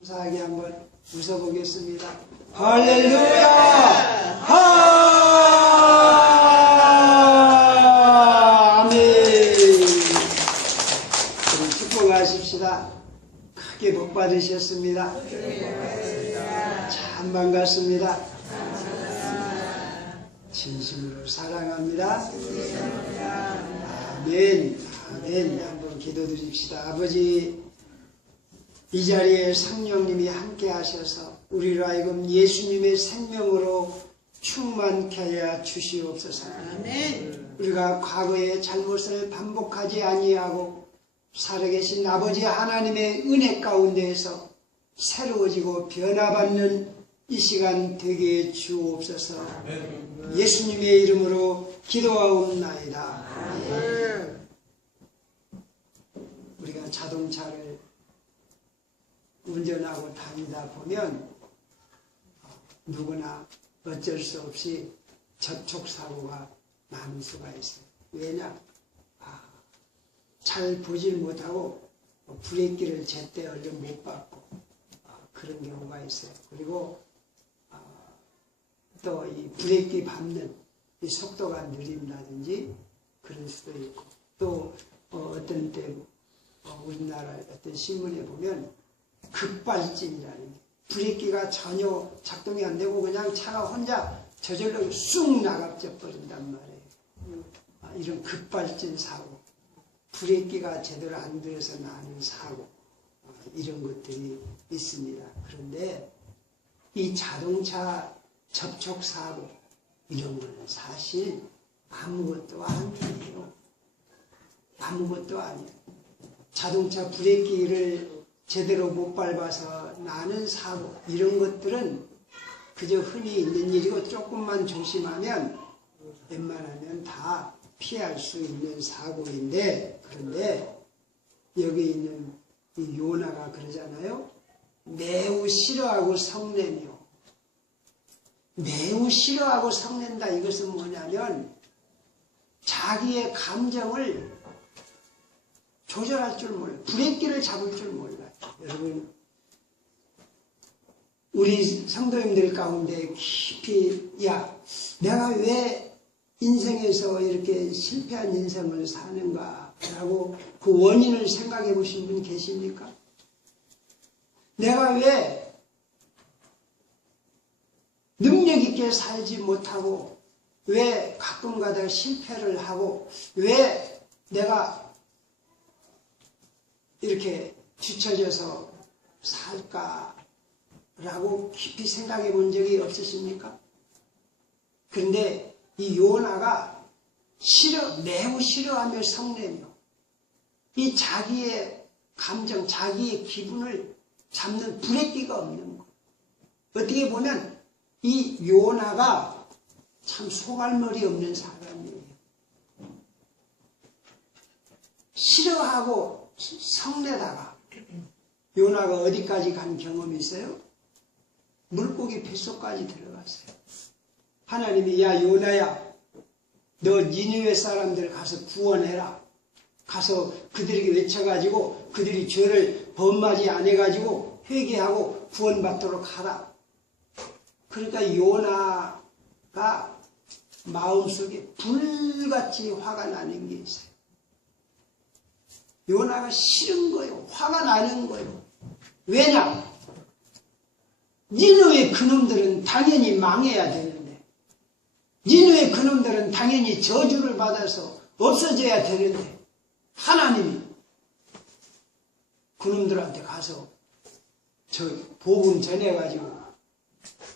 감사하게 한번 웃어보겠습니다. 할렐루야! 아멘! 그럼 축복하십시다. 크게 복 받으셨습니다. 참 반갑습니다. 진심으로 사랑합니다. 아멘. 아멘. 한번 기도드립시다. 아버지, 이 자리에 성령님이 함께 하셔서 우리로 하여금 예수님의 생명으로 충만케 하여 주시옵소서. 아멘. 우리가 과거의 잘못을 반복하지 아니하고 살아계신 아버지 하나님의 은혜 가운데에서 새로워지고 변화받는 이 시간 되게 주옵소서. 아멘. 예수님의 이름으로 기도하옵나이다. 아멘. 우리가 자동차를 운전하고 다니다 보면 누구나 어쩔 수 없이 접촉사고가 나는 수가 있어요. 왜냐? 잘 보질 못하고 브레이크를 제때 얼른 못 밟고 그런 경우가 있어요. 그리고 또 이 브레이크 밟는 이 속도가 느린다든지 그럴 수도 있고, 또 어떤 때 우리나라 어떤 신문에 보면 급발진이라는 게, 브레이크가 전혀 작동이 안 되고 그냥 차가 혼자 저절로 쑥 나가져 버린단 말이에요. 이런 급발진 사고, 브레이크가 제대로 안 들어서 나는 사고, 이런 것들이 있습니다. 그런데 이 자동차 접촉 사고 이런 거는 사실 아무것도 아니에요. 아무것도 아니에요. 자동차 브레이크를 제대로 못 밟아서 나는 사고, 이런 것들은 그저 흔히 있는 일이고 조금만 조심하면 웬만하면 다 피할 수 있는 사고인데, 그런데 여기 있는 이 요나가 그러잖아요. 매우 싫어하고 성내며, 매우 싫어하고 성낸다. 이것은 뭐냐면 자기의 감정을 조절할 줄 몰라요. 브레이크를 잡을 줄 몰라요. 여러분, 우리 성도님들 가운데 깊이 내가 왜 인생에서 이렇게 실패한 인생을 사는가 라고 그 원인을 생각해 보신 분 계십니까? 내가 왜 능력 있게 살지 못하고, 왜 가끔 가다가 실패를 하고, 왜 내가 이렇게 뒤처져서 살까라고 깊이 생각해 본 적이 없으십니까? 그런데 이 요나가 매우 싫어하며 성내며 이 자기의 감정, 자기의 기분을 잡는 브레이크가 없는 거. 어떻게 보면 이 요나가 참 소갈머리 없는 사람이에요. 싫어하고 성내다가 요나가 어디까지 간 경험이 있어요? 물고기 뱃속까지 들어갔어요. 하나님이 요나야, 너 니느웨 사람들 가서 구원해라. 가서 그들에게 외쳐가지고 그들이 죄를 범하지 않아가지고 회개하고 구원받도록 하라. 그러니까 요나가 마음속에 불같이 화가 나는 게 있어요. 요나가 싫은 거예요. 화가 나는 거예요. 왜냐? 니느웨 그놈들은 당연히 망해야 되는데, 니느웨 그놈들은 당연히 저주를 받아서 없어져야 되는데, 하나님이 그놈들한테 가서 저 복음 전해가지고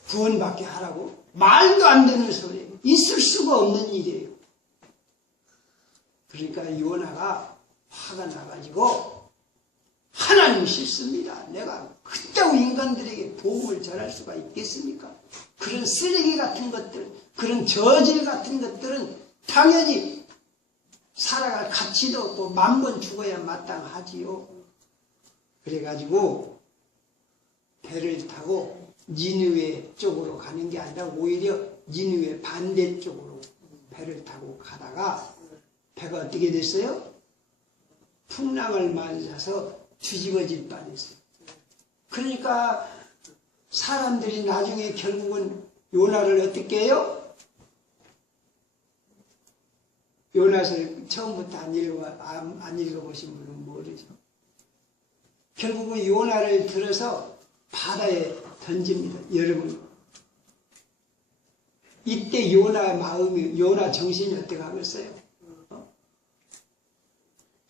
구원받게 하라고? 말도 안 되는 소리예요. 있을 수가 없는 일이에요. 그러니까 요나가 화가 나가지고 하나님 싫습니다. 내가 그따구 인간들에게 복음을 전할 수가 있겠습니까? 그런 쓰레기 같은 것들, 그런 저질 같은 것들은 당연히 살아갈 가치도 또 10,000번 죽어야 마땅하지요. 그래가지고 배를 타고 니느웨 쪽으로 가는 게 아니라 오히려 니느웨 반대쪽으로 배를 타고 가다가 배가 어떻게 됐어요? 풍랑을 맞아서 뒤집어질 뻔했어요. 그러니까 사람들이 나중에 결국은 요나를 어떻게 해요? 요나서를 처음부터 안 읽어보신 분은 모르죠. 결국은 요나를 들어서 바다에 던집니다. 여러분, 이때 요나 마음이, 요나 정신이 어떻게 하겠어요?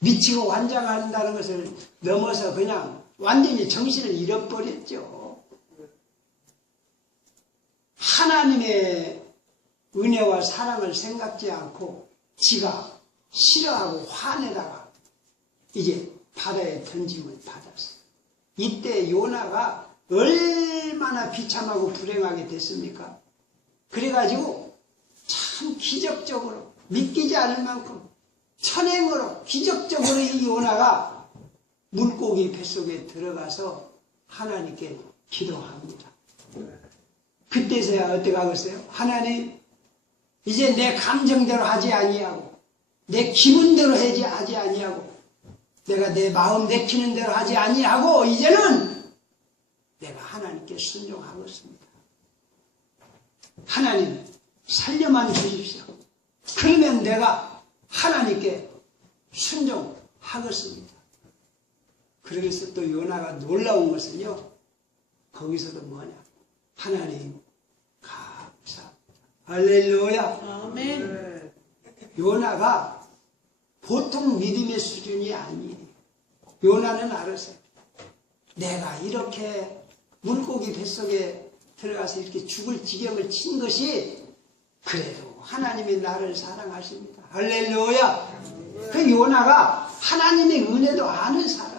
미치고 환장한다는 것을 넘어서 그냥 완전히 정신을 잃어버렸죠. 하나님의 은혜와 사랑을 생각지 않고 지가 싫어하고 화내다가 이제 바다에 던짐을 받았어요. 이때 요나가 얼마나 비참하고 불행하게 됐습니까? 그래가지고 참 기적적으로 믿기지 않을 만큼 천행으로 기적적으로 이 요나가 물고기 뱃속에 들어가서 하나님께 기도합니다. 그때서야 어떻게 하겠어요? 하나님, 이제 내 감정대로 하지 아니하고 내 기분대로 하지 아니하고 내가 내 마음 내키는 대로 하지 아니하고 이제는 내가 하나님께 순종하겠습니다. 하나님 살려만 주십시오. 그러면 내가 하나님께 순종하겠습니다. 그래서 또 요나가 놀라운 것은요, 거기서도 뭐냐, 하나님 감사합니다. 할렐루야. 아멘. 요나가 보통 믿음의 수준이 아니에요. 요나는 알았어요. 내가 이렇게 물고기 뱃속에 들어가서 이렇게 죽을 지경을 친 것이 그래도 하나님이 나를 사랑하십니다. 할렐루야. 그 요나가 하나님의 은혜도 아는 사람이에요.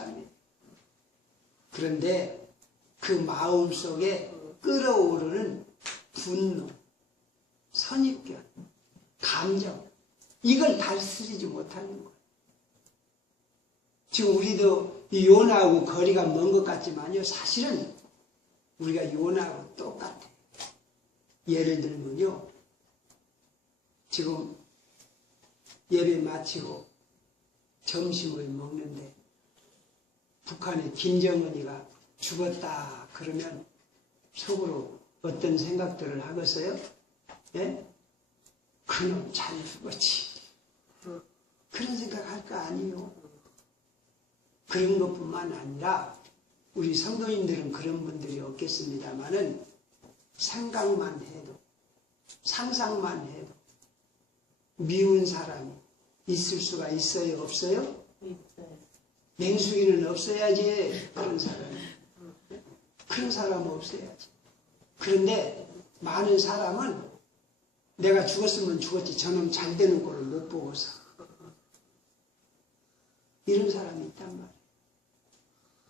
그런데 그 마음 속에 끓어오르는 분노, 선입견, 감정, 이걸 다스리지 못하는 거예요. 지금 우리도 이 요나하고 거리가 먼 것 같지만요, 사실은 우리가 요나하고 똑같아요. 예를 들면요, 지금 예배 마치고 점심을 먹는데 북한의 김정은이가 죽었다 그러면 속으로 어떤 생각들을 하겠어요? 예? 그놈 잘 죽었지. 그런 생각할 거 아니에요. 그런 것뿐만 아니라 우리 성도님들은 그런 분들이 없겠습니다만은 생각만 해도, 상상만 해도 미운 사람이 있을 수가 있어요? 없어요? 있어요. 맹수기는 없어야지. 그런 사람이. 그런 사람은 없어야지. 그런데 많은 사람은 내가 죽었으면 죽었지 저놈 잘 되는 꼴을 못 보고서 이런 사람이 있단 말이에요.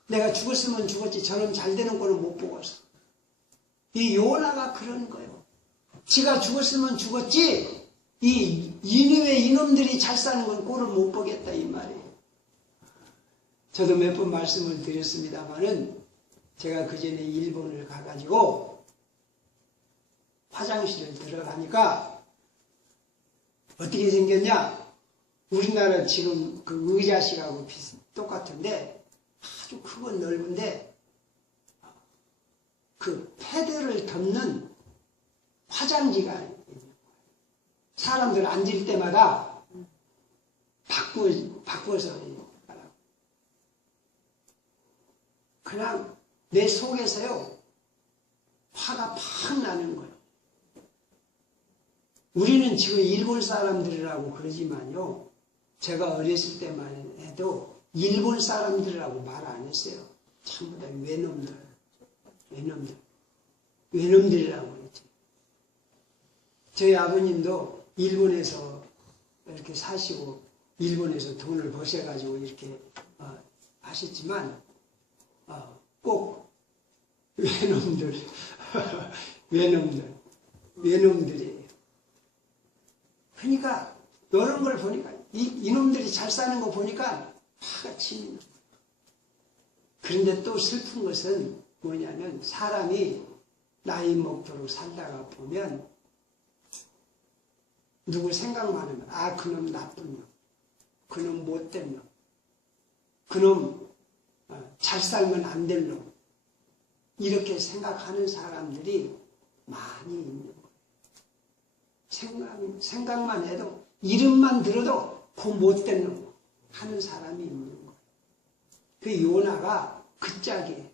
내가 죽었으면 죽었지 저놈 잘 되는 꼴을 못 보고서. 이 요나가 그런 거예요. 지가 죽었으면 죽었지 이 이놈의 이놈들이 잘 사는 건 꼴을 못 보겠다 이 말이에요. 저도 몇 번 말씀을 드렸습니다마는 제가 그전에 일본을 가가지고 화장실을 들어가니까 어떻게 생겼냐? 우리나라 지금 그 의자식하고 똑같은데 아주 크고 넓은데 그 패드를 덮는 화장지가 있는 거예요. 사람들 앉을 때마다 바꾸어서 그냥 내 속에서요 화가 팍 나는 거예요. 우리는 지금 일본 사람들이라고 그러지만요, 제가 어렸을 때만 해도 일본 사람들이라고 말 안 했어요. 전부 다 외놈들이라고 그랬죠. 저희 아버님도 일본에서 이렇게 사시고 일본에서 돈을 버셔가지고 이렇게 하셨지만 꼭 외놈들이에요. 그러니까 이런 걸 보니까 이놈들이 잘 사는 거 보니까 화가 치는 거예요. 그런데 또 슬픈 것은 뭐냐면 사람이 나이 먹도록 살다가 보면 누구 생각만 하면 그놈 나쁜 놈, 그놈 못된 놈, 그놈 잘 살면 안 될 놈, 이렇게 생각하는 사람들이 많이 있는 거예요. 생각만 해도, 이름만 들어도 그 못된 놈 하는 사람이 있는 거예요. 그 요나가 그 짝이에요.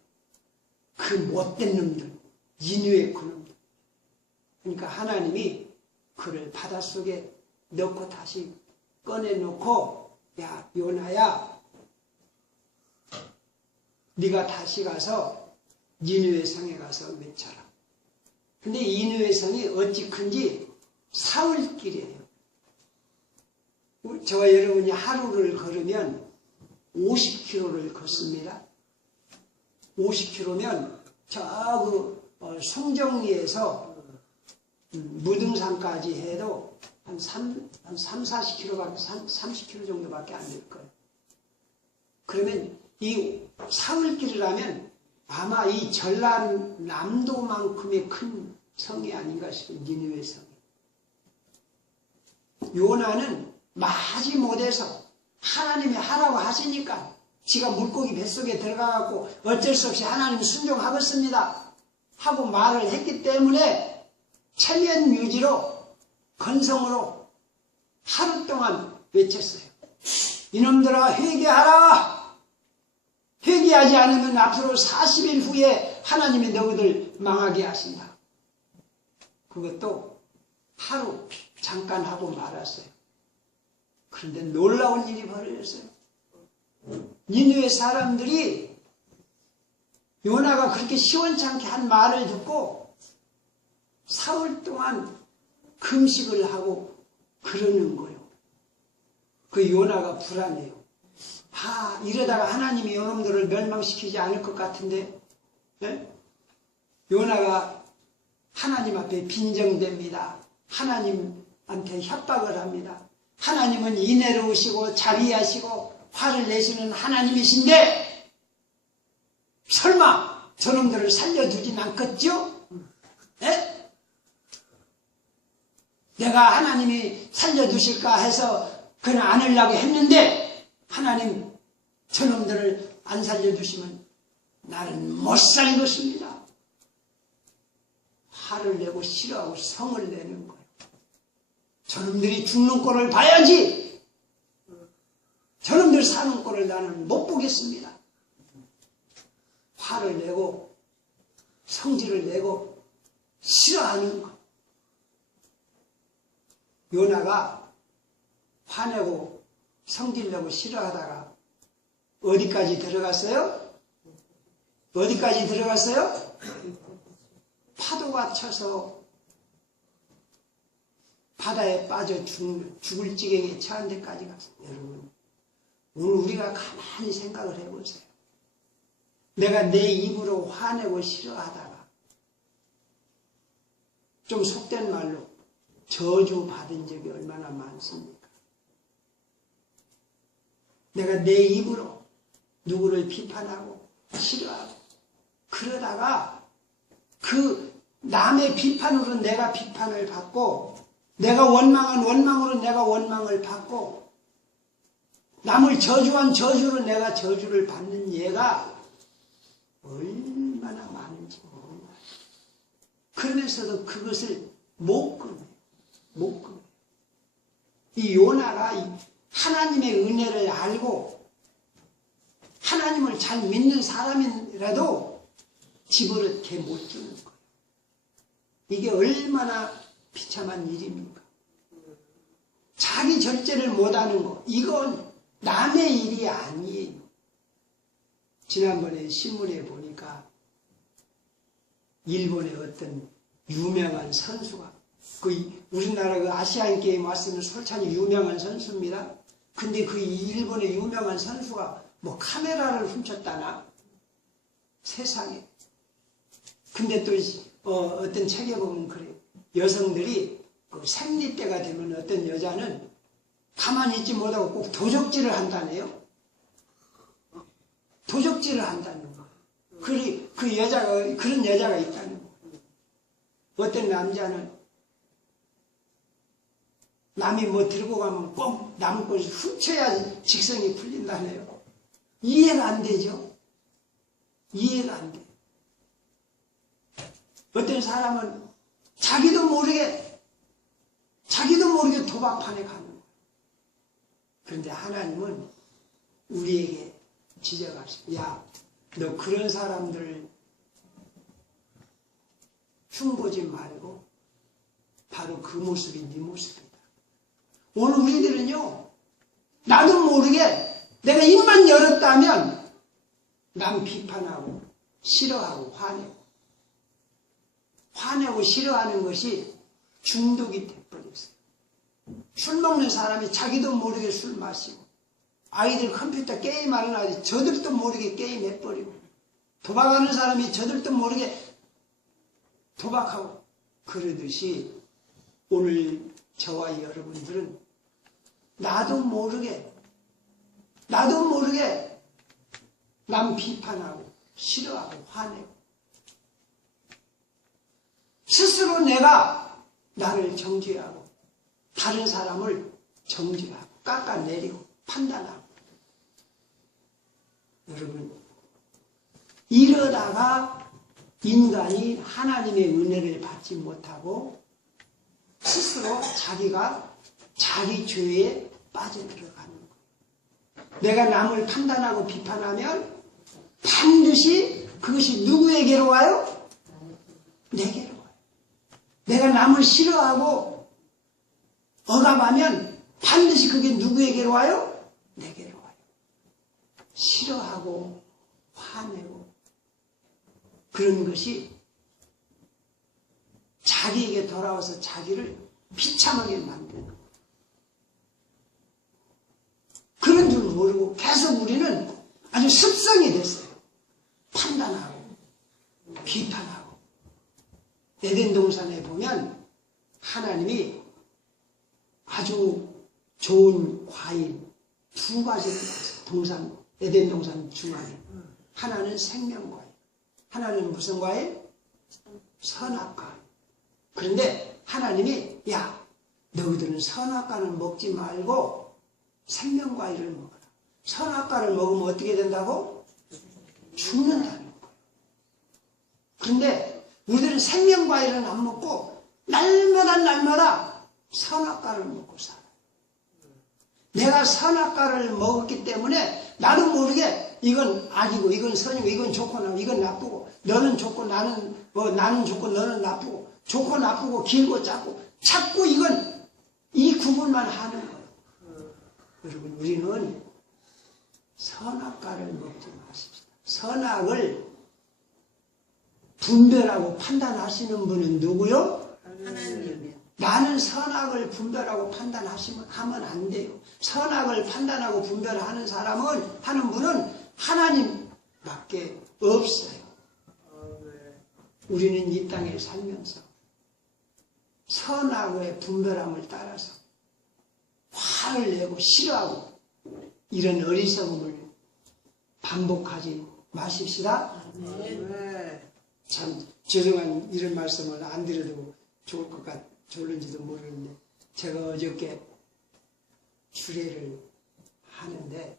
그 못된 놈들, 인유의 그놈들. 그러니까 하나님이 그를 바닷속에 넣고 다시 꺼내놓고, 야 요나야, 네가 다시 가서 니느웨 성에 가서 외쳐라. 근데 니느웨 성이 어찌 큰지 사흘길이에요. 저와 여러분이 하루를 걸으면 50km를 걷습니다. 50km면 저 송정리에서 무등산까지 해도 한 40km밖에, 30km 정도밖에 안 될 거예요. 그러면 이 사흘길이라면 아마 이 전라남도만큼의 큰 성이 아닌가 싶어요. 니느웨 성이. 요나는 마지못해서 하나님이 하라고 하시니까 지가 물고기 뱃속에 들어가갖고 어쩔 수 없이 하나님 순종하겠습니다 하고 말을 했기 때문에 체면 유지로 건성으로 하루 동안 외쳤어요. 이놈들아 회개하라. 회개하지 않으면 앞으로 40일 후에 하나님이 너희들 망하게 하신다. 그것도 하루 잠깐 하고 말았어요. 그런데 놀라운 일이 벌어졌어요. 니느웨 사람들이 요나가 그렇게 시원찮게 한 말을 듣고 사흘 동안 금식을 하고 그러는 거예요. 그 요나가 불안해요. 이러다가 하나님이 요놈들을 멸망시키지 않을 것 같은데, 네? 요나가 하나님 앞에 빈정됩니다. 하나님한테 협박을 합니다. 하나님은 인애로우시고 자비하시고 화를 내시는 하나님이신데 설마 저놈들을 살려두진 않겠죠? 네? 내가 하나님이 살려두실까 해서 그냥 안으려고 했는데 하나님 저놈들을 안 살려두시면 나는 못 살 것입니다. 화를 내고 싫어하고 성을 내는 거예요. 저놈들이 죽는 꼴을 봐야지. 저놈들 사는 꼴을 나는 못 보겠습니다. 화를 내고 성질을 내고 싫어하는 것. 요나가 화내고 성질내고 싫어하다가 어디까지 들어갔어요? 어디까지 들어갔어요? 파도가 쳐서 바다에 빠져 죽을 지경에 처한 데까지 갔어요. 여러분, 오늘 우리가 가만히 생각을 해보세요. 내가 내 입으로 화내고 싫어하다가 좀 속된 말로 저주받은 적이 얼마나 많습니까? 내가 내 입으로 누구를 비판하고 싫어하고 그러다가 그 남의 비판으로 내가 비판을 받고 내가 원망한 원망으로 내가 원망을 받고 남을 저주한 저주로 내가 저주를 받는 예가 얼마나 많은지 몰라요. 그러면서도 그것을 못 끊어요. 못 끊어요. 이 요나가 하나님의 은혜를 알고 하나님을 잘 믿는 사람이라도 집어릇 개 못 주는 거예요. 이게 얼마나 비참한 일입니까? 자기 절제를 못하는 거, 이건 남의 일이 아니에요. 지난번에 신문에 보니까 일본의 어떤 유명한 선수가 우리나라 그 아시안 게임 왔으면 솔찬히 유명한 선수입니다. 근데 그 일본의 유명한 선수가 뭐 카메라를 훔쳤다나 세상에. 근데 또 어떤 책에 보면 그래요. 여성들이 그 생리 때가 되면 어떤 여자는 가만히 있지 못하고 꼭 도적질을 한다네요. 도적질을 한다는 거. 그 여자가 그런 여자가 있다는 거. 어떤 남자는 남이 뭐 들고 가면 꼭 남 것을 훔쳐야 직성이 풀린다네요. 이해가 안 되죠. 이해가 안 돼. 어떤 사람은 자기도 모르게 도박판에 가는 거예요. 그런데 하나님은 우리에게 지적하시고, 야, 너 그런 사람들 흉보지 말고 바로 그 모습이 네 모습이다. 오늘 우리들은요, 나도 모르게 내가 입만 열었다면 남 비판하고 싫어하고 화내고 싫어하는 것이 중독이 돼버렸어요. 술 먹는 사람이 자기도 모르게 술 마시고, 아이들 컴퓨터 게임하는 아이 저들도 모르게 게임해버리고, 도박하는 사람이 저들도 모르게 도박하고, 그러듯이 오늘 저와 여러분들은 나도 모르게 남 비판하고 싫어하고 화내고, 스스로 내가 나를 정죄하고 다른 사람을 정죄하고 깎아내리고 판단하고, 여러분, 이러다가 인간이 하나님의 은혜를 받지 못하고 스스로 자기가 자기 죄에 빠져들어가는 거예요. 내가 남을 판단하고 비판하면 반드시 그것이 누구에게로 와요? 내게로 와요. 내가 남을 싫어하고 억압하면 반드시 그게 누구에게로 와요? 내게로 와요. 싫어하고 화내고 그런 것이 자기에게 돌아와서 자기를 비참하게 만드는 거예요. 그런 줄 모르고 계속 우리는 아주 습성이 됐어요. 판단하고 비판하고. 에덴 동산에 보면 하나님이 아주 좋은 과일 두 가지를 동산, 에덴 동산 중앙에, 하나는 생명과일, 하나는 무슨 과일? 선악과일. 그런데 하나님이, 야, 너희들은 선악과는 먹지 말고 생명과일을 먹어라. 선악과를 먹으면 어떻게 된다고? 죽는다는 거예요. 그런데 우리들은 생명과일은 안 먹고 날마다 선악과를 먹고 살아요. 내가 선악과를 먹었기 때문에 나도 모르게 이건 악이고 이건 선이고 이건 좋고 이건 나쁘고, 너는 좋고 나는 좋고 너는 나쁘고, 좋고 나쁘고 길고 짧고 자꾸 이건 이 구분만 하는 거예요. 여러분, 우리는 선악과를 먹지 마십시다. 선악을 분별하고 판단하시는 분은 누구요? 하나님이요. 나는 선악을 분별하고 하면 안 돼요. 선악을 판단하고 분별하는 하는 분은 하나님밖에 없어요. 우리는 이 땅에 살면서 선악의 분별함을 따라서 화를 내고 싫어하고 이런 어리석음을 반복하지 마십시다. 참 죄송한 이런 말씀을 안 드려도 좋을 것 좋을는지도 모르는데, 제가 어저께 주례를 하는데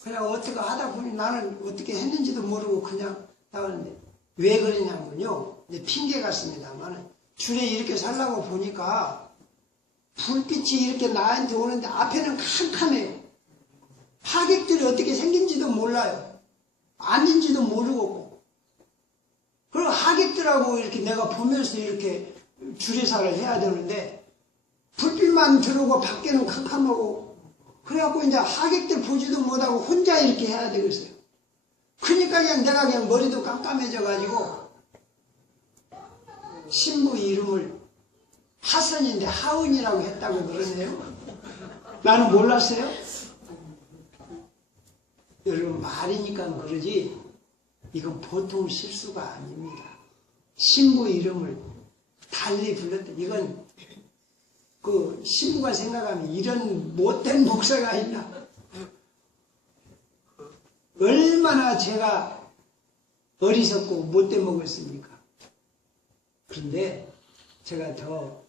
그냥 어떻게 하다 보니 나는 어떻게 했는지도 모르고 그냥 나왔는데, 왜 그러냐면요, 이제 핑계 같습니다만, 주례 이렇게 살라고 보니까 불빛이 이렇게 나한테 오는데 앞에는 캄캄해요. 하객들이 어떻게 생긴지도 몰라요. 아닌지도 모르고. 그리고 하객들하고 이렇게 내가 보면서 이렇게 주례사를 해야 되는데 불빛만 들어오고 밖에는 캄캄하고, 그래갖고 이제 하객들 보지도 못하고 혼자 이렇게 해야 되겠어요. 그러니까 내가 그냥 머리도 깜깜해져가지고 신부 이름을 하선인데 하은이라고 했다고 그러네요. 나는 몰랐어요. 여러분, 말이니까 그러지 이건 보통 실수가 아닙니다. 신부 이름을 달리 불렀다. 이건 그 신부가 생각하면 이런 못된 목사가 있나. 얼마나 제가 어리석고 못돼 먹었습니까? 그런데 제가 더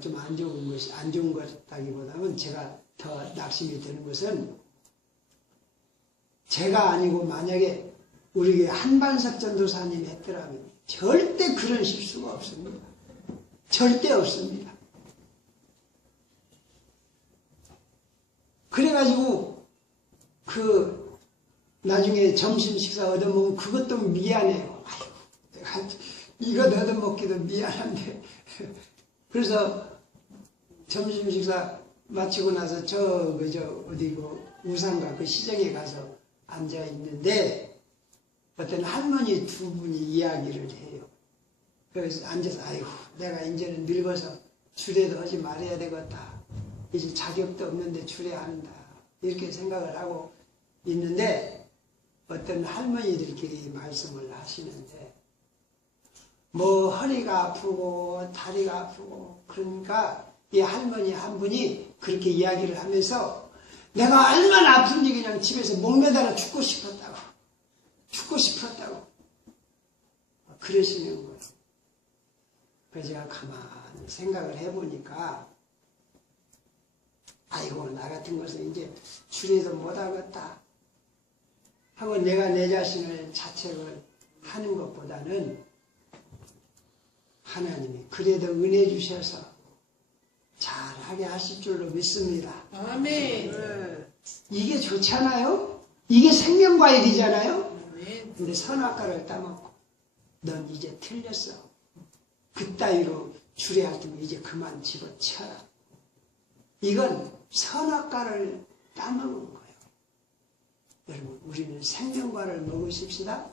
좀 안 좋은 것다기보다는 제가 더 낙심이 되는 것은, 제가 아니고 만약에 우리 한반석 전도사님이 했더라면 절대 그런 실수가 없습니다. 절대 없습니다. 그래가지고 나중에 점심 식사 얻어먹으면 그것도 미안해요. 아이고, 내가 이거 얻어먹기도 미안한데. 그래서 점심 식사 마치고 나서 어디 우산가 그 시장에 가서 앉아 있는데 어떤 할머니 두 분이 이야기를 해요. 그래서 앉아서 아이고 내가 이제는 늙어서 주례도 하지 말아야 되겠다. 이제 자격도 없는데 주례한다. 이렇게 생각을 하고 있는데 어떤 할머니들끼리 말씀을 하시는데 뭐 허리가 아프고 다리가 아프고 그러니까 이 할머니 한 분이 그렇게 이야기를 하면서 내가 얼마나 아픈지 그냥 집에서 목매달아 죽고 싶었다고 그러시는 거예요. 그래서 제가 가만히 생각을 해보니까 아이고 나 같은 것은 이제 주례도 못하겠다 하고 내가 내 자신을 자책을 하는 것보다는 하나님이 그래도 은혜 주셔서 잘하게 하실 줄로 믿습니다. 아멘. 이게 좋잖아요? 이게 생명과일이잖아요? 아멘. 근데 선악과를 따먹고 넌 이제 틀렸어. 그따위로 주례할 때면 이제 그만 집어쳐라. 이건 선악과를 따먹은 거예요. 여러분 우리는 생명과를 먹으십시다.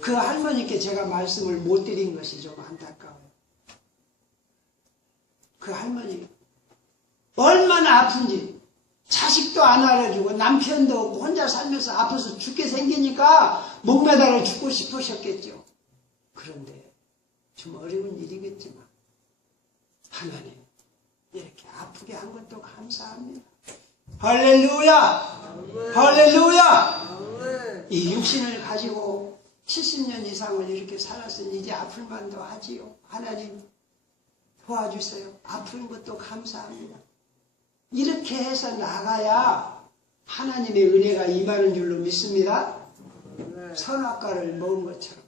그 할머니께 제가 말씀을 못 드린 것이 좀 안타까워요. 그 할머니 얼마나 아픈지 자식도 안 알아주고 남편도 없고 혼자 살면서 아파서 죽게 생기니까 목매달아 죽고 싶으셨겠죠. 그런데 좀 어려운 일이겠지만 하나님 이렇게 아프게 한 것도 감사합니다. 할렐루야! 할렐루야! 이 육신을 가지고 70년 이상을 이렇게 살았으니 이제 아플 만도 하지요. 하나님 도와주세요. 아픈 것도 감사합니다. 이렇게 해서 나가야 하나님의 은혜가 임하는 줄로 믿습니다. 선악과를 먹은 것처럼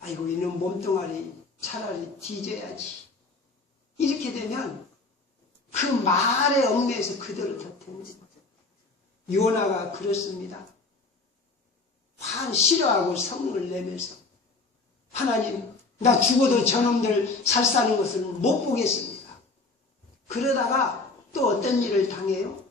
아이고 이놈 몸뚱아리 차라리 뒤져야지. 이렇게 되면 그 말의 얽매에서 그대로 덮입니다. 요나가 그렇습니다. 환 싫어하고 성을 내면서 하나님 나 죽어도 저놈들 잘 사는 것을 못 보겠습니다. 그러다가 또 어떤 일을 당해요?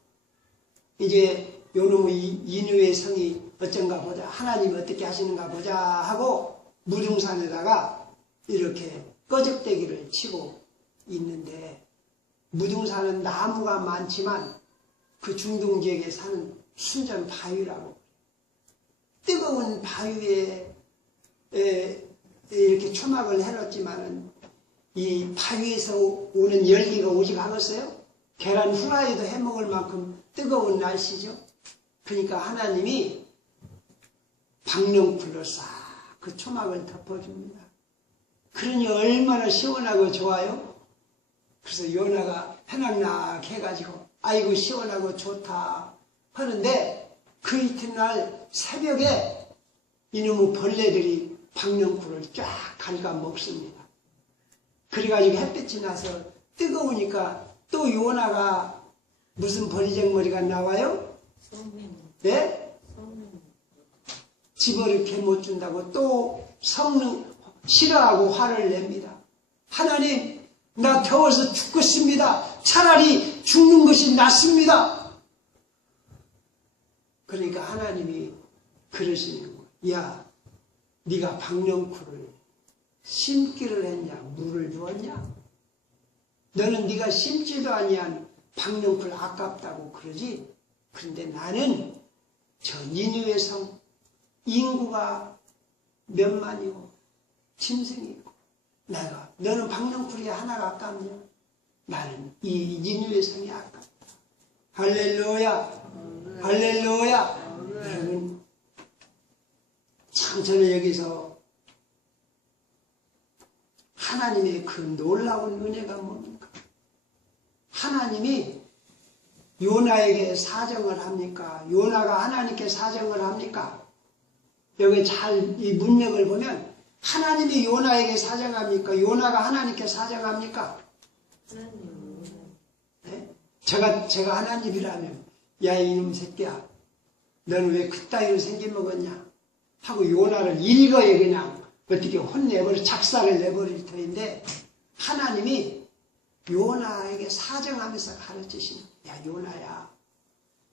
이제 요놈의 인후의 성이 어쩐가 보자. 하나님 어떻게 하시는가 보자 하고 무등산에다가 이렇게 꺼적대기를 치고 있는데 무등산은 나무가 많지만 그 중동지역에 사는 순전 바위라고 뜨거운 바위에 이렇게 초막을 해놨지만은 이 바위에서 오는 열기가 오직 않았어요. 계란 후라이도 해먹을 만큼 뜨거운 날씨죠. 그러니까 하나님이 박넝쿨로 싹 그 초막을 덮어줍니다. 그러니 얼마나 시원하고 좋아요. 그래서 요나가 편안하게 해가지고 아이고 시원하고 좋다 하는데 그 이튿날 새벽에 이놈의 벌레들이 박넝쿨을 쫙 갉아 먹습니다. 그래가지고 햇볕이 나서 뜨거우니까 또 요나가 무슨 버리장머리가 나와요? 네? 집어넣게 못 준다고 또 싫어하고 화를 냅니다. 하나님 나 더워서 죽겠습니다. 차라리 죽는 것이 낫습니다. 그러니까 하나님이 그러시는 거예요. 야 네가 박넝쿨을 심기를 했냐 물을 주었냐? 너는 네가 심지도 아니한 박넝쿨 아깝다고 그러지. 그런데 나는 저 니느웨 성 인구가 몇만이고 짐승이고 내가 너는 박넝쿨이 하나가 아깝냐? 나는 이 니느웨 성이 아깝다. 할렐루야. 할렐루야. 여러분 참 저는 여기서 하나님의 그 놀라운 은혜가 뭡니까? 하나님이 요나에게 사정을 합니까? 요나가 하나님께 사정을 합니까? 여기 잘 이 문맥을 보면 하나님이 요나에게 사정합니까? 요나가 하나님께 사정합니까? 네? 제가 하나님이라면 야 이놈 새끼야 너는 왜 그따위로 생겨먹었냐 하고 요나를 일거에 그냥 어떻게 혼내버려 작사를 내버릴 터인데 하나님이 요나에게 사정하면서 가르치시는 야 요나야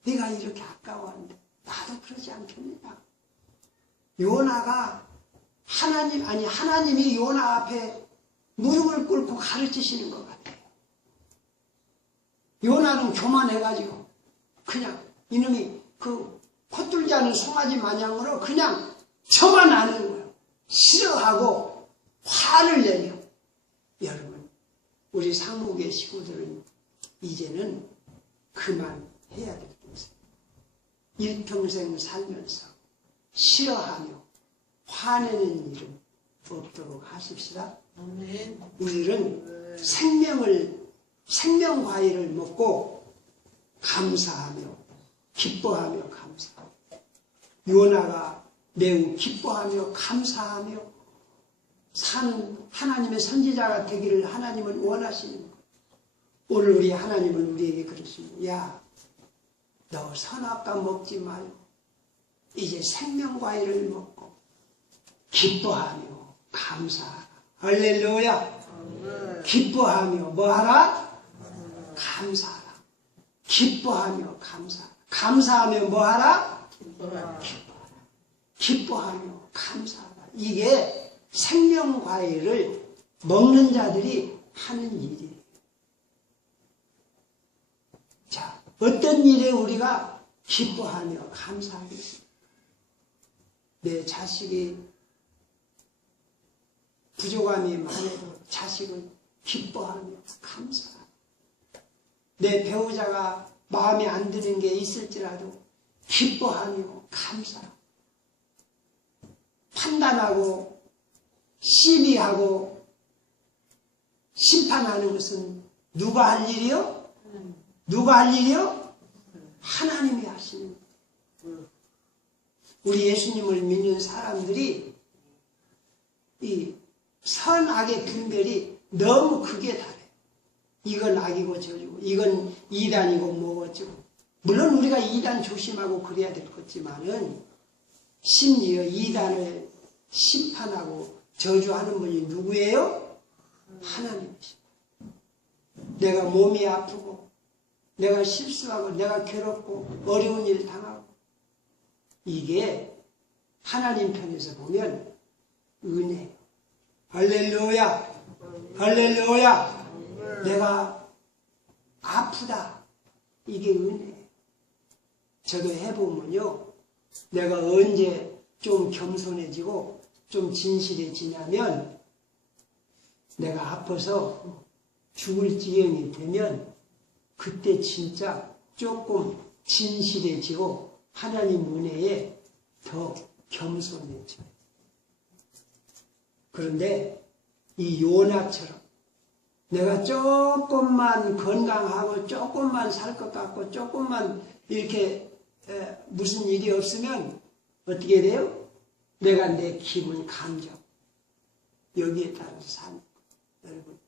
네가 이렇게 아까워하는데 나도 그러지 않겠느냐. 요나가 하나님이 요나 앞에 무릎을 꿇고 가르치시는 것 같아요. 요나는 교만해가지고 그냥 이놈이 그 콧들지 않은 송아지 마냥으로 그냥 저만 아는 거예요. 싫어하고 화를 내며 여러분 우리 상무계 식구들은 이제는 그만해야 될 게 있어요. 일평생 살면서 싫어하며 화내는 일은 없도록 하십시다. 우리는 생명과일을 먹고 감사하며 기뻐하며 감사하며 요나가 매우 기뻐하며 감사하며 사는 하나님의 선지자가 되기를 하나님은 원하시는 거예요. 오늘 우리 하나님은 우리에게 그러십니다. 야, 너 선악과 먹지 말고 이제 생명과일을 먹고 기뻐하며 감사하라. 할렐루야. 기뻐하며 뭐하라? 감사하라. 기뻐하며 감사하라. 감사하며 뭐하라? 기뻐하며 감사하라. 이게 생명과일을 먹는 자들이 하는 일이에요. 자, 어떤 일에 우리가 기뻐하며 감사하겠습니까? 내 자식이 부족함이 많아도 자식을 기뻐하며 감사하라. 내 배우자가 마음에 안 드는 게 있을지라도 기뻐하며 감사하라. 판단하고 시비하고 심판하는 것은 누가 할 일이요? 누가 할 일이요? 하나님이 하시는 거예요. 우리 예수님을 믿는 사람들이 이 선악의 분별이 너무 크게 다르요. 이건 악이고 저리고 이건 이단이고 뭐고 물론 우리가 이단 조심하고 그래야 될 것지만은 심지어 이단을 심판하고 저주하는 분이 누구예요? 하나님이십니다. 내가 몸이 아프고 내가 실수하고 내가 괴롭고 어려운 일 당하고 이게 하나님 편에서 보면 은혜예요. 할렐루야. 할렐루야. 내가 아프다. 이게 은혜예요. 저도 해보면요. 내가 언제 좀 겸손해지고 좀 진실해지냐면 내가 아파서 죽을 지경이 되면 그때 진짜 조금 진실해지고 하나님 은혜에 더 겸손해져요. 그런데 이 요나처럼 내가 조금만 건강하고 조금만 살 것 같고 조금만 이렇게 무슨 일이 없으면 어떻게 돼요? 내가 내 기분, 감정 여기에 따라서 사는 거예요. 여러분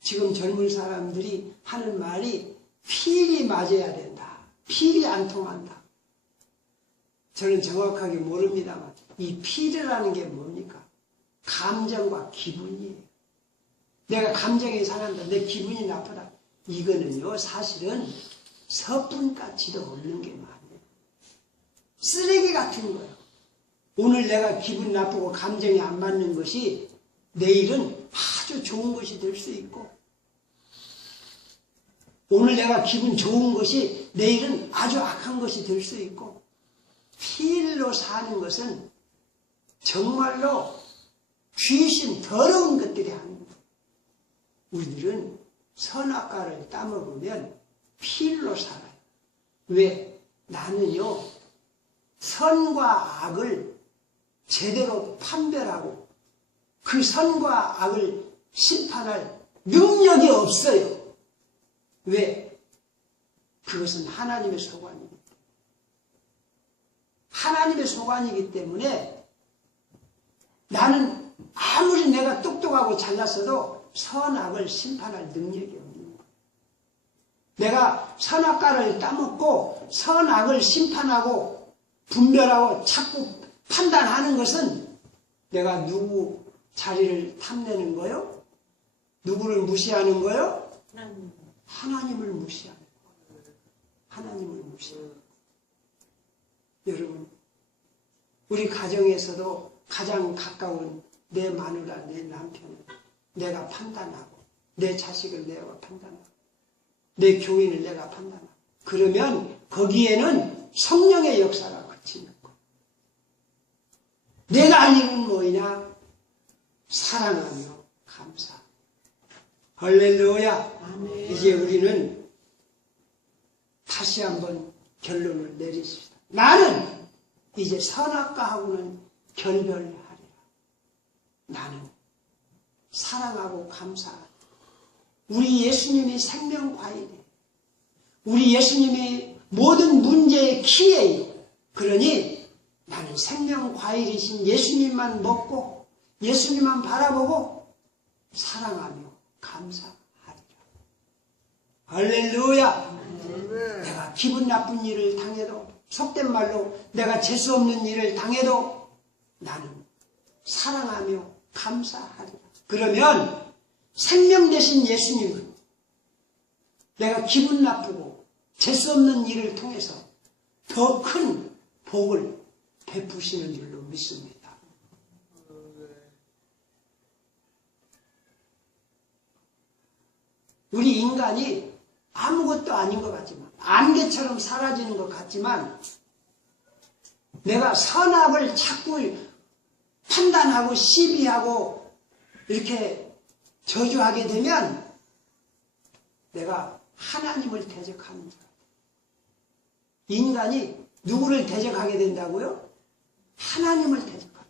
지금 젊은 사람들이 하는 말이 필이 맞아야 된다. 필이 안 통한다. 저는 정확하게 모릅니다만 이 필이라는 게 뭡니까? 감정과 기분이에요. 내가 감정이 상한다. 내 기분이 나쁘다. 이거는요 사실은 서푼가치도 없는 게 많아요. 쓰레기 같은 거예요. 오늘 내가 기분 나쁘고 감정이 안 맞는 것이 내일은 아주 좋은 것이 될 수 있고 오늘 내가 기분 좋은 것이 내일은 아주 악한 것이 될 수 있고 필로 사는 것은 정말로 귀신 더러운 것들이 하는 거예요. 우리들은 선악과를 따먹으면 필로 살아요. 왜? 나는요 선과 악을 제대로 판별하고 그 선과 악을 심판할 능력이 없어요. 왜? 그것은 하나님의 소관이기 때문에 하나님의 소관이기 때문에 나는 아무리 내가 똑똑하고 잘났어도 선악을 심판할 능력이 없는 거예요. 내가 선악과를 따먹고 선악을 심판하고 분별하고 자꾸 판단하는 것은 내가 누구 자리를 탐내는 거요? 누구를 무시하는 거요? 하나님을 무시하는 거예요. 하나님을 무시하는 거예요. 여러분, 우리 가정에서도 가장 가까운 내 마누라, 내 남편을 내가 판단하고, 내 자식을 내가 판단하고, 내 교인을 내가 판단하고, 그러면 거기에는 성령의 역사가 그치는 거예요. 내가 할 일은 뭐냐? 사랑하며 감사. 할렐루야. 아멘. 이제 우리는 다시 한번 결론을 내리십시다. 나는 이제 선악과하고는 결별하리라. 나는 사랑하고 감사하리라. 우리 예수님이 생명과일이에요. 우리 예수님이 모든 문제의 키예요. 그러니 나는 생명과일이신 예수님만 먹고 예수님만 바라보고 사랑하며 감사하리라. 할렐루야. 내가 기분 나쁜 일을 당해도, 속된 말로 내가 재수 없는 일을 당해도 나는 사랑하며 감사하리라. 그러면 생명 되신 예수님은 내가 기분 나쁘고 재수 없는 일을 통해서 더 큰 복을 베푸시는 줄로 믿습니다. 우리 인간이 아무것도 아닌 것 같지만, 안개처럼 사라지는 것 같지만, 내가 선악을 자꾸 판단하고 시비하고 이렇게 저주하게 되면 내가 하나님을 대적하는 줄 알아요. 인간이 누구를 대적하게 된다고요? 하나님을 대적합니다.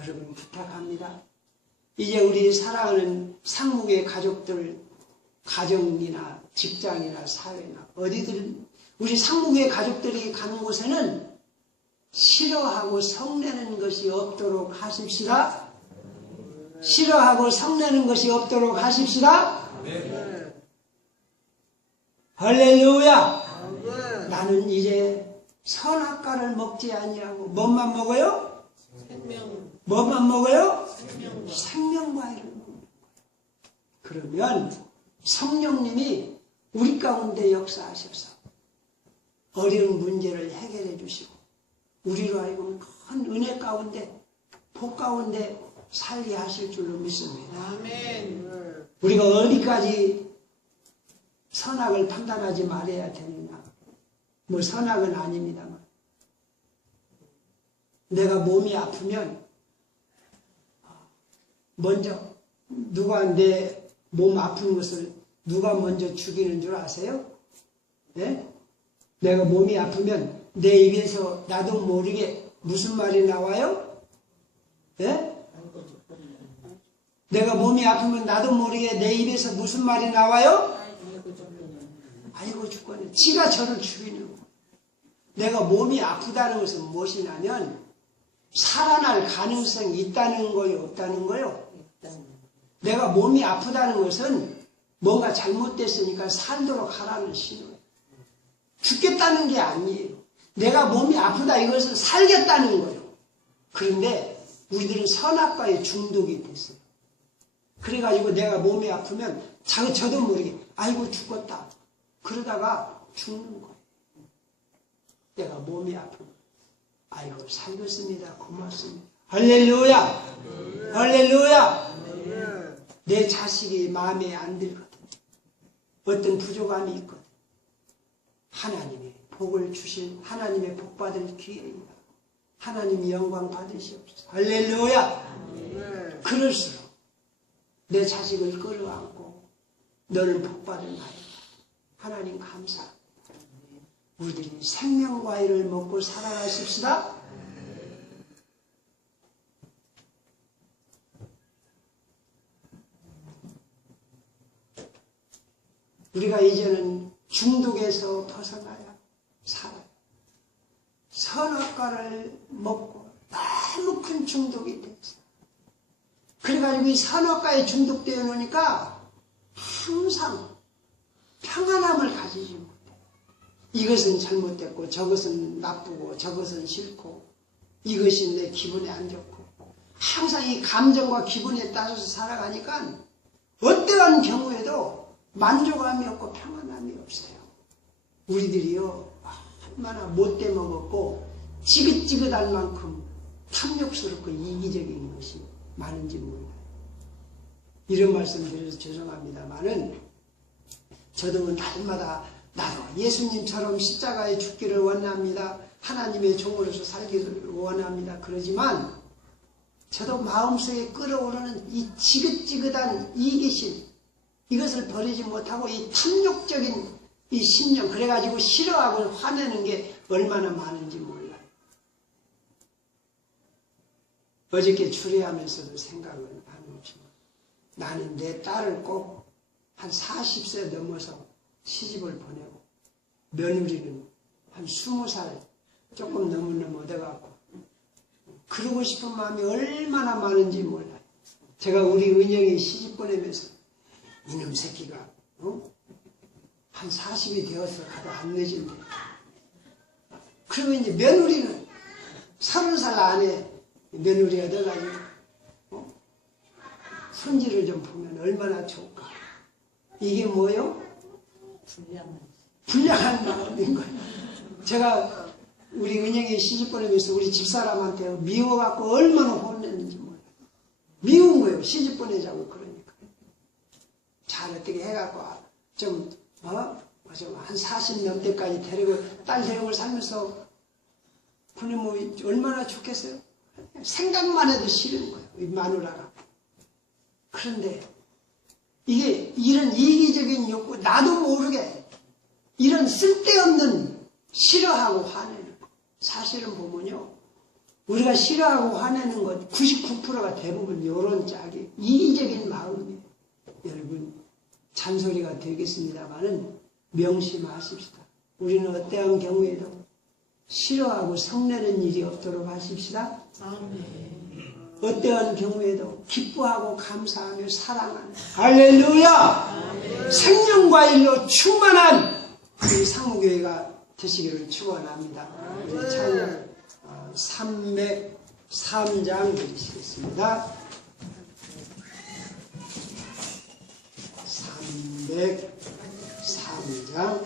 여러분 부탁합니다. 이제 우리 사랑하는 상무의 가족들, 가정이나 직장이나 사회나 어디든 우리 상무의 가족들이 가는 곳에는 싫어하고 성내는 것이 없도록 하십시다. 싫어하고 성내는 것이 없도록 하십시다. 할렐루야. 나는 이제 선악과를 먹지 아니하고 뭐만 먹어요? 뭐만 먹어요? 생명과일을 먹는 거예요. 그러면 성령님이 우리 가운데 역사하셔서 어려운 문제를 해결해 주시고 우리로 하여금 큰 은혜 가운데 복 가운데 살게 하실 줄로 믿습니다. 아멘. 우리가 어디까지 선악을 판단하지 말아야 되느냐? 뭐 선악은 아닙니다만 내가 몸이 아프면 먼저 누가 내 몸 아픈 것을 누가 먼저 죽이는 줄 아세요? 네? 내가 몸이 아프면 내 입에서 나도 모르게 무슨 말이 나와요? 네? 내가 몸이 아프면 나도 모르게 내 입에서 무슨 말이 나와요? 아이고 죽겠네. 지가 저를 죽이는 거예요. 내가 몸이 아프다는 것은 무엇이냐면 살아날 가능성이 있다는 거요, 없다는 거요? 내가 몸이 아프다는 것은 뭔가 잘못됐으니까 살도록 하라는 신호예요. 죽겠다는 게 아니에요. 내가 몸이 아프다 이것은 살겠다는 거예요. 그런데 우리들은 선악과에 중독이 됐어요. 그래가지고 내가 몸이 아프면 저도 모르게 아이고 죽었다. 그러다가 죽는 거예요. 내가 몸이 아프면 아이고 살겠습니다. 고맙습니다. 할렐루야. 할렐루야. 내 자식이 마음에 안 들거든. 어떤 부족함이 있거든. 하나님의 복을 주신 하나님의 복 받을 기회입니다. 하나님이 영광 받으시옵소서. 할렐루야. 그럴수록 내 자식을 끌어안고 너를 복 받을 나이다. 하나님 감사합니다. 우리들이 생명과일을 먹고 살아가십시다. 우리가 이제는 중독에서 벗어나야 살아요. 선악과를 먹고 너무 큰 중독이 됐어. 그래가지고 이 산업가에 중독되어 놓으니까 항상 평안함을 가지지 못해. 이것은 잘못됐고 저것은 나쁘고 저것은 싫고 이것이 내 기분에 안 좋고 항상 이 감정과 기분에 따라서 살아가니까 어떠한 경우에도 만족감이 없고 평안함이 없어요. 우리들이요 얼마나 못돼 먹었고 지긋지긋할 만큼 탐욕스럽고 이기적인 것이 많은지 몰라요. 이런 말씀 드려서 죄송합니다만은 저도 날마다 나도 예수님처럼 십자가에 죽기를 원합니다. 하나님의 종으로서 살기를 원합니다. 그러지만 저도 마음속에 끓어오르는 이 지긋지긋한 이기심 이것을 버리지 못하고 이 탐욕적인 이 심령 그래가지고 싫어하고 화내는 게 얼마나 많은지 몰라요. 어저께 추리하면서도 생각을 하지만 나는 내 딸을 꼭 한 40세 넘어서 시집을 보내고 며느리는 한 20살 조금 넘어 얻어갖고 그러고 싶은 마음이 얼마나 많은지 몰라요. 제가 우리 은영이 시집 보내면서 이놈 새끼가 한 40이 되어서 가도 안 늦은데 그러면 이제 며느리는 30살 안에 며느리 얻어가지고 손질을 좀 보면 얼마나 좋을까. 이게 뭐요? 불량한 마음인 거예요. 제가 우리 은영이 시집 보내면서 우리 집사람한테 미워갖고 얼마나 혼냈는지 몰라요. 미운 거예요. 시집 보내자고 그러니까. 잘 어떻게 해갖고 좀 한 40 넘때까지 데리고 딸 데리고 살면서 그니 뭐 얼마나 좋겠어요? 생각만 해도 싫은 거예요. 이 마누라가. 그런데 이게 이런 이기적인 욕구 나도 모르게 이런 쓸데없는 싫어하고 화내는 거. 사실은 보면요. 우리가 싫어하고 화내는 것 99%가 대부분 이런 짝이 이기적인 마음이에요. 여러분 잔소리가 되겠습니다마는 명심하십시다. 우리는 어떠한 경우에도 싫어하고 성내는 일이 없도록 하십시다. 어떠한 경우에도 기뻐하고 감사하며 사랑하는 할렐루야! 생명과일로 충만한 우리 상무교회가 되시기를 축원합니다. 우리 찬양 303장 드리시겠습니다. 303장